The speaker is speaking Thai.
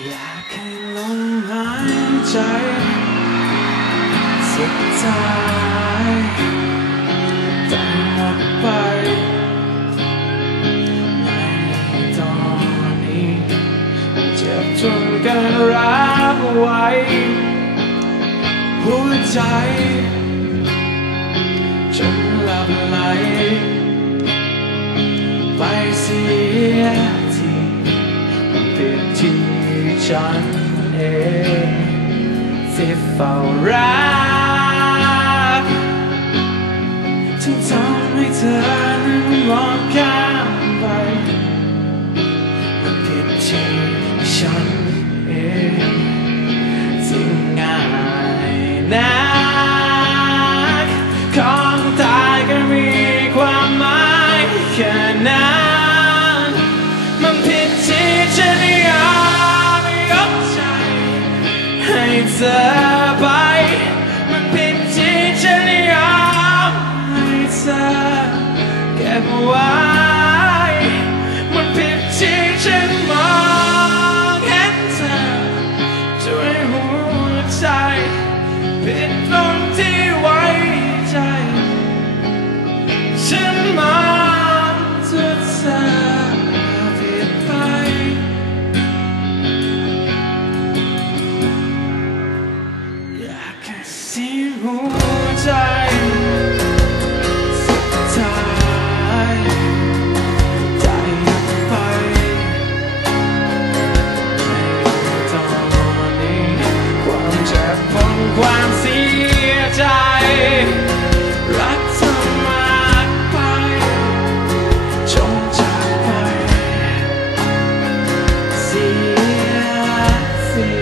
อยากให้ลมหายใจสุดท้ายต้องหมดไปในตอนนี้เจ็บจนกันรักไว้หัวใจจนหลับไหลไปเสีย If if I arrive to time return walk out. pit floor. see, see.